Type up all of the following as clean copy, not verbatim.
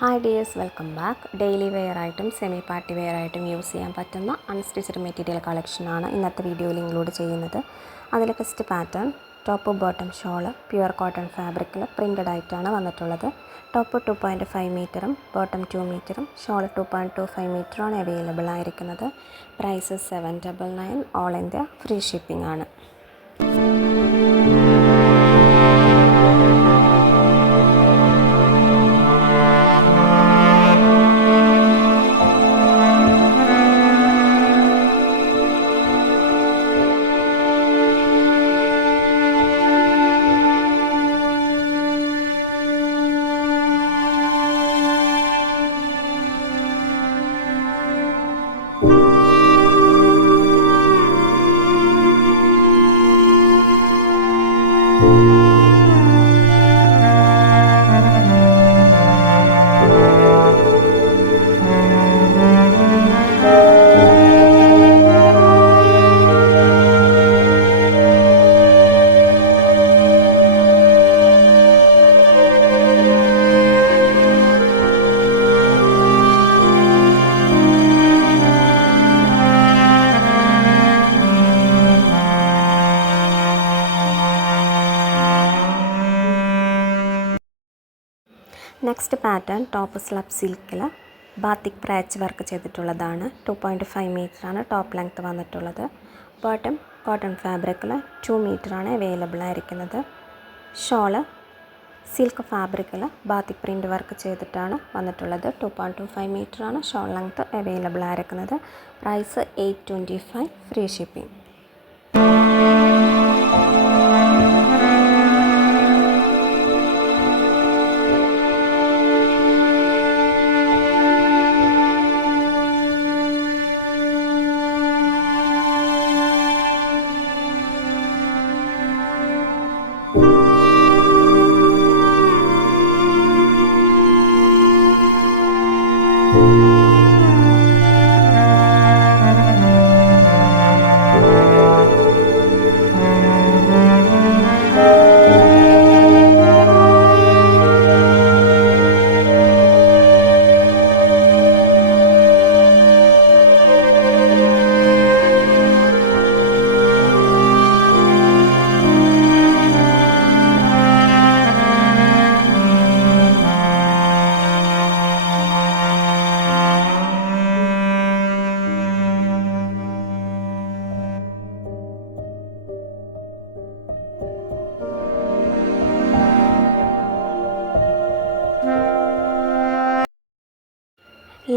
Hi dears, welcome back. Daily wear ആയിട്ടും semi party wear ആയിട്ടും use ചെയ്യാൻ പറ്റുന്ന അൺസ്റ്റിച്ചഡ് മെറ്റീരിയൽ കളക്ഷനാണ് ഇന്നത്തെ വീഡിയോയിൽ ഇൻക്ലൂഡ് ചെയ്യുന്നത്. അതിൽ first pattern top bottom shawl pure cotton ഫാബ്രിക്കിൽ പ്രിൻറ്റഡ് ആയിട്ടാണ് വന്നിട്ടുള്ളത്. ടോപ്പ് 2.5 മീറ്ററും ബോട്ടം 2 മീറ്ററും ഷോള് 2.25 മീറ്ററാണ് അവൈലബിൾ ആയിരിക്കുന്നത്. Price 799, all India free shipping ആണ്. നെക്സ്റ്റ് പാറ്റേൺ ടോപ്പ് സ്ലബ് സിൽക്കിൽ ബാത്തിക് പാച്ച് വർക്ക് ചെയ്തിട്ടുള്ളതാണ്. 2.5 മീറ്ററാണ് ടോപ്പ് ലെങ്ത്ത് വന്നിട്ടുള്ളത്. ബോട്ടം കോട്ടൺ ഫാബ്രിക്കിൽ 2 മീറ്ററാണ് അവൈലബിൾ ആയിരിക്കുന്നത്. ഷോള് സിൽക്ക് ഫാബ്രിക്കിൽ ബാത്തിക് പ്രിൻ്റ് വർക്ക് ചെയ്തിട്ടാണ് വന്നിട്ടുള്ളത്. 2.25 മീറ്ററാണ് ഷോൾ ലെങ്ത്ത് അവൈലബിൾ ആയിരിക്കുന്നത്. Price 825, free shipping.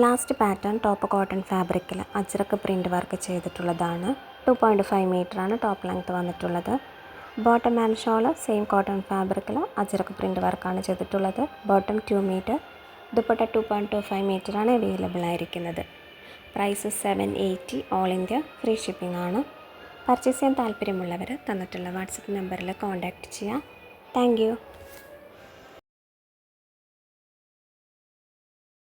Last pattern top cotton ഫാബ്രിക്കിൽ അജ്രക്ക് പ്രിൻ്റ് വർക്ക് ചെയ്തിട്ടുള്ളതാണ്. 2.5 മീറ്ററാണ് ടോപ്പ് ലെങ്ത്ത് വന്നിട്ടുള്ളത്. Bottom and shawl same cotton ഫാബ്രിക്കിൽ അജ്രക്ക് പ്രിൻ്റ് വർക്കാണ് ചെയ്തിട്ടുള്ളത്. ബോട്ടം 2 മീറ്റർ, ദുപ്പട്ട 2.25 മീറ്ററാണ് അവൈലബിൾ ആയിരിക്കുന്നത്. Price 780, all India free shipping ആണ്. പർച്ചേസ് ചെയ്യാൻ താല്പര്യമുള്ളവർ തന്നിട്ടുള്ള വാട്സപ്പ് നമ്പറിൽ കോൺടാക്റ്റ് ചെയ്യാം. Thank U.